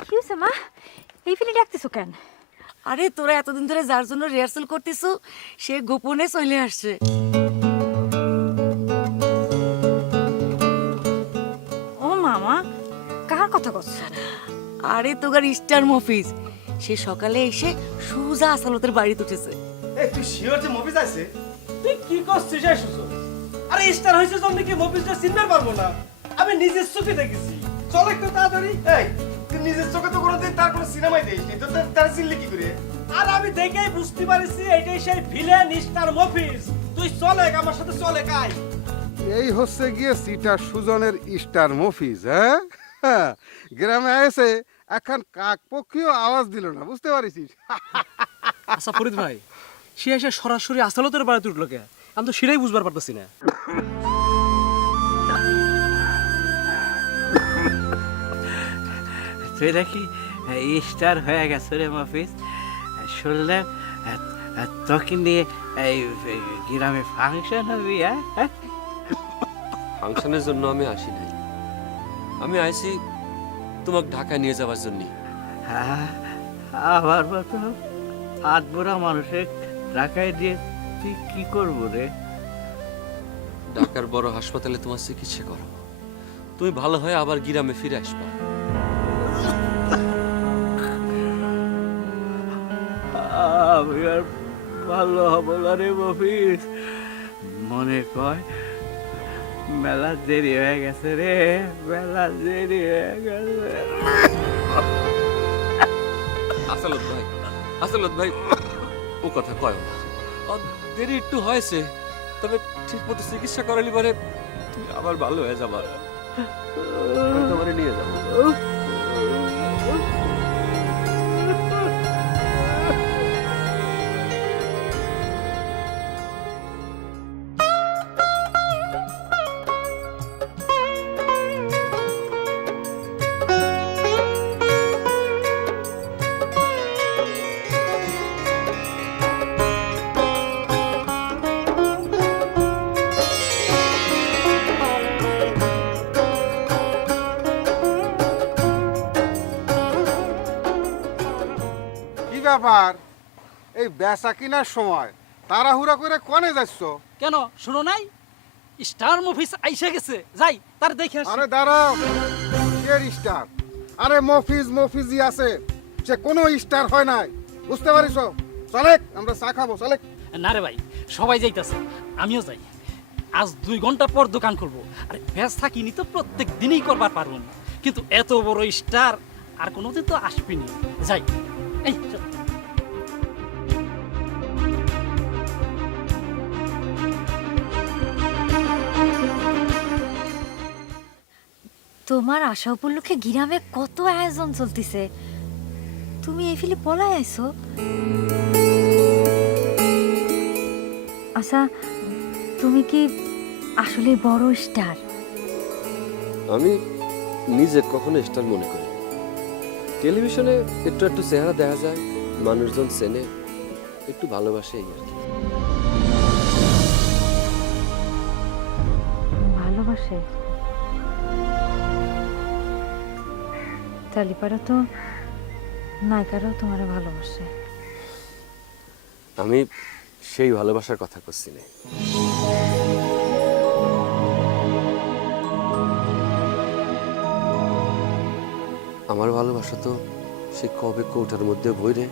কি হয়েছে মা? এই ফিলি ডাকতেছো কেন? আরে তোরা এতদিন ধরে যার জন্য রিহার্সাল করতেছ সে গোপনে চলে আসছে। ও মামা, কার কথা করছো? আরে তোগার স্টার মফিজ, সে সকালে এসে সুজা আসালতের বাড়িতে উঠেছে। এই তুই শিওর যে মফিজ আছে? তুই কি করছিস এই সুযোগ? আরে স্টার হয়েছে জন্য কি মফিজটা চিনতে পারবো না? আমি নিজের চোখে দেখেছি। চল একটু তাড়াতাড়ি। এই তুই নিজের চোখে তো কোনোদিন তার কোনো সিনেমাই দেখিস, তো তার চিনলি কি করে? আর আমি দেখেই বুঝতে পারছি এটাই সেই ভিলেন স্টার মফিজ। তুই চলে আমার সাথে চলে কাই। এই হচ্ছে গিয়ে সিটা সুজনের স্টার মফিজ। হ্যাঁ, গ্রামে এসে এখন কাক পক্ষীও আওয়াজ দিল না, বুঝতে পারিস? আচ্ছা ফরিদ ভাই, সে এসে সরাসরি আসালতের বাড়িতে উঠলো কে? আমি তো সেটাই বুঝবার পারতেছি না। তুই নাকি স্টার হয়ে গেছে রে মফিজ। শুনলাম তোকে নিয়ে এই গ্রামে ফাংশন হবি। হ্যাঁ, ফাংশনের জন্য আমি আসি নাই, আমি আইছি তোমাকে ঢাকায় নিয়ে যাওয়ার জন্য। আমার মতো হাত বুড়া মানুষের ঢাকায় দিয়ে তুই কি করবো রে? ঢাকার বড় হাসপাতালে তোমার চিকিৎসা করো, তুমি ভালো হয়ে আবার গ্রামে ফিরে আসবা। আমি আর ভালো হবো না রে মফিজ। মনে কয় মেলা দেরি হয়ে গেছে রে, মেলা দেরি হয়ে গেছে। আসলত ভাই ও কথা কয় না, দেরি একটু হয়েছে, তবে ঠিক মতো চিকিৎসা করালি পরে তুমি আবার ভালো হয়ে যাবা। আমি তোমারে নিয়ে যাবো। কি ব্যাপার? এই বেচা কিনার সময় তাড়াহুড়া করে কনে যাচ্ছ? কেন শুনো নাই? স্টার মফিজ আইসা গেছে, যাই তার দেখে আসি। আরে দাঁড়াও, কিসের স্টার? আরে মফিজই আছে, সে কোনো স্টার হয় নাই, বুঝতে পারিস? চলে আমরা চা খাবো, চলে। না রে ভাই, সবাই যাইতাছে, আমিও যাই। আজ 2 ঘন্টা পর দোকান করব। আরে ব্যস্ত থাকিনি তো প্রত্যেক দিনই করবার পারবো না, কিন্তু এত বড় স্টার আর কোনোদিন তো আসবিনি। যাই, এই চল। তোমার আশা উপলক্ষে গ্রামে কত আয়োজন চলতিছে, তুমি এই ফিলি পলায় আইছো? আচ্ছা, তুমি কি আসলে বড় স্টার? আমি নিজে কখনো স্টার মনে করি, টেলিভিশনে একটু একটু চেহারা দেখা যায়, মানুষজন চেনে, একটু ভালোবাসে এই আর কি। ভালোবাসে? তালিপাড়া তো নায়িকারাও তোমার ভালোবাসে। আমি সেই ভালোবাসার কথা করছি না। আমার ভালোবাসা তো সে কবে কৌটার মধ্যে বইরে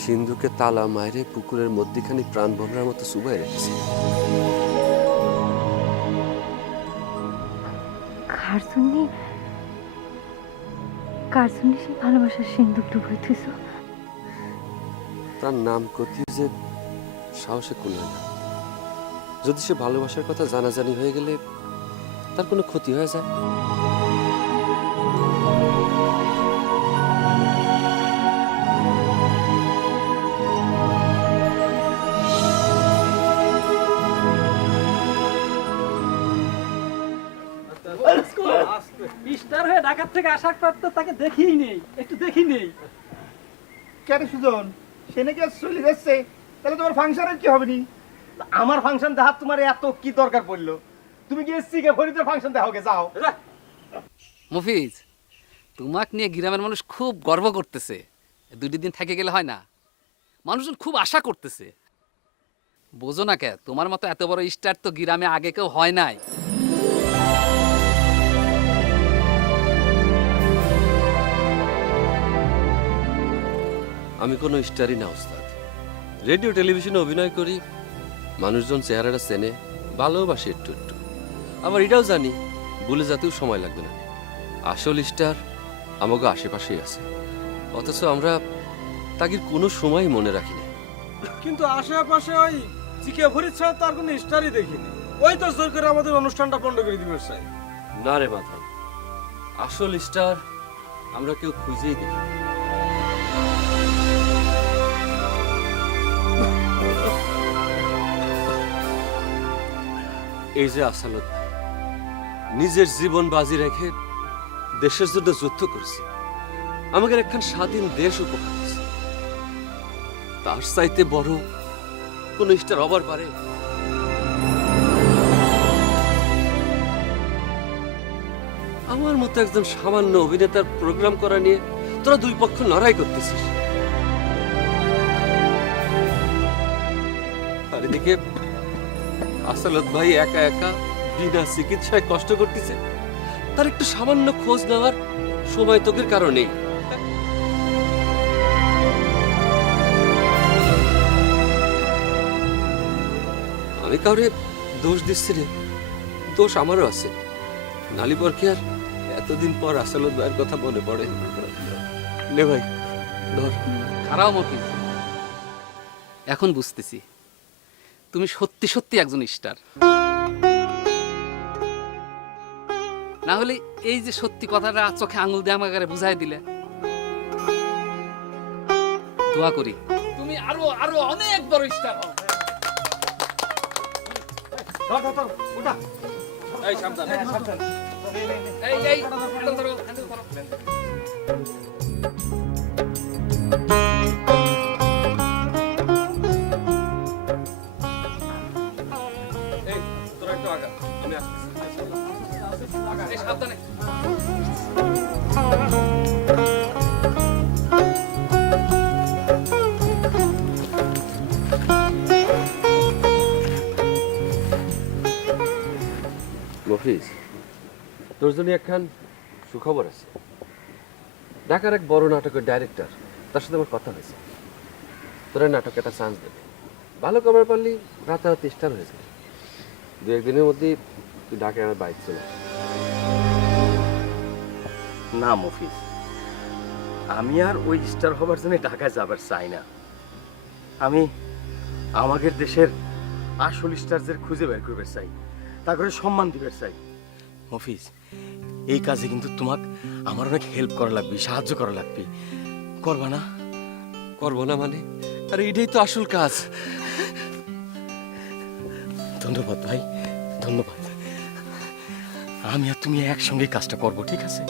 সিন্ধুকে তালা মাইরে পুকুরের মধ্যিখানে প্রাণ ভমরার মতো চুবাই রেখেছে। কার জন্য সেই ভালোবাসার সিন্দুক ডুবাইতেছ? তার নাম কথি যে সাহসে করল না। যদি সে ভালোবাসার কথা জানাজানি হয়ে গেলে তার কোনো ক্ষতি হয়ে যায়। স্টার হয়ে ঢাকা থেকে আসার পর তো তাকে দেখিই নেই, একটু দেখি নেই। কেন সুজন, সে নাকি আজ চলে যাচ্ছে, তাহলে তোমার ফাংশনের কি হবে নি? আমার ফাংশন দেখার তোমার এত কি দরকার পড়লো? তুমি গিয়ে সিকে ফরিদের ফাংশন দেখাওগে, যাও। মফিজ, তোমাক নিয়ে গ্রামের মানুষ খুব গর্ব করতেছে। 2 দিন থেকে গেলে হয় না, মানুষজন খুব আশা করতেছে। বোঝো না কে, তোমার মতো এত বড় স্টার তো গ্রামে আগে কেউ হয় নাই। আমি কোনো স্টারই না ওস্তাদ। রেডিও টেলিভিশনে অভিনয় করি, মানুষজন চেহারাটা চেনে, ভালোবাসে একটু একটু। আবার এটাও জানি বলে যেতেও সময় লাগবে না। আসল স্টার আমাকে আশেপাশেই আছে, অথচ আমরা তাকে কোনো সময় মনে রাখি না। কিন্তু আশেপাশে ওই চিকে ফরিদ ছাড়া তার কোনো স্টারই দেখিনি। ওই তো জোর করে আমাদের অনুষ্ঠানটা বন্ধ করে দিবে চাই। না রে মাধব, আসল স্টার আমরা কেউ খুঁজেই দেখি। এই যে আসালত ভাই নিজের জীবন বাজি রেখে দেশের জন্য যুদ্ধ করেছে, আমাদের একখান স্বাধীন দেশ উপহার দিয়েছে। তার চাইতে বড় কোন স্টার হবার পারে? আমার মতো একজন সামান্য অভিনেতার প্রোগ্রাম করা নিয়ে তোরা 2 পক্ষ লড়াই করতেছিস। আর এদিকে আসালত ভাই একা একা বিনা চিকিৎসায় কষ্ট করতেছে, তার একটু সামান্য খোঁজ নেওয়ার সময় তোকের কারণেই। আমি কাউরে দোষ দিচ্ছি রে, দোষ আমারও আছে। নালি পর কি আর এতদিন পর আসালত ভাইয়ের কথা মনে পড়ে? নে ভাই ধর। খারাপ মফিজ, এখন বুঝতেছি তুমি সত্যি সত্যি একজন স্টার। না হলে এই যে সত্যি কথাটা চোখে আঙুল দিয়ে আমাকে বুঝাই দিলে। দোয়া করি তুমি আরো আরো অনেক বড় স্টার হও। এই সাবধান, এই এই হ্যান্ডেল ধরো, হ্যান্ডেল ধরো। এই তোরা একটু আগা, আমি আসতেছি। এই সাবধানে। মফিজ, তোর জন্য একখান সুখবর আছে। ঢাকার এক বড় নাটকের ডাইরেক্টর, তার সাথে আমার কথা হয়েছে। তোরা নাটকে একটা চান্স দেবে, ভালো কভার পারলি রাতারাতি স্টার হয়ে যাবে। 2-1 দিনের মধ্যেই তুই ঢাকায় আমার বাইক চলে। না মফিজ, আমি আর ওই স্টার হবার জন্য ঢাকায় যাবার চাই না। আমি আমাদের দেশের আসল স্টারদের খুঁজে বের করবে চাই, তা করে সম্মান দিবে চাই। মফিজ, এই কাজে কিন্তু তোমাকে আমার অনেক হেল্প করা লাগবে, সাহায্য করা লাগবে। করবা না? করবো না মানে? আরে এটাই তো আসল কাজ। ধন্যবাদ ভাই, ধন্যবাদ। আমি আর তুমি একসঙ্গে কাজটা করবো, ঠিক আছে?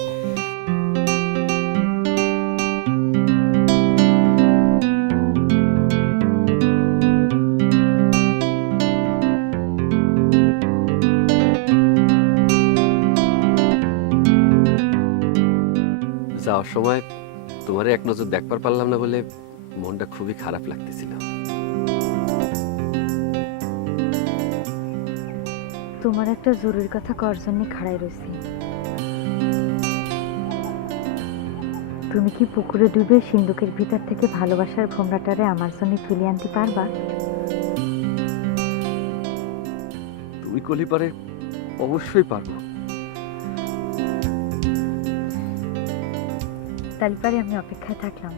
যাওয়ার সময় তোমারে এক নজর দেখবার পারলাম না বলে মনটা খুবই খারাপ লাগতেছিল। তোমার একটা জরুরি কথা করার জন্য খাড়াই রয়েছি। তুমি কি পুকুরে ডুবে সিন্ধুকের ভিতর থেকে ভালোবাসার ভোমরাটারে আমার জন্য তুলে আনতে পারবা? তুমি কলি পারে অবশ্যই পারবো। তালিপারে আমি অপেক্ষায় থাকলাম।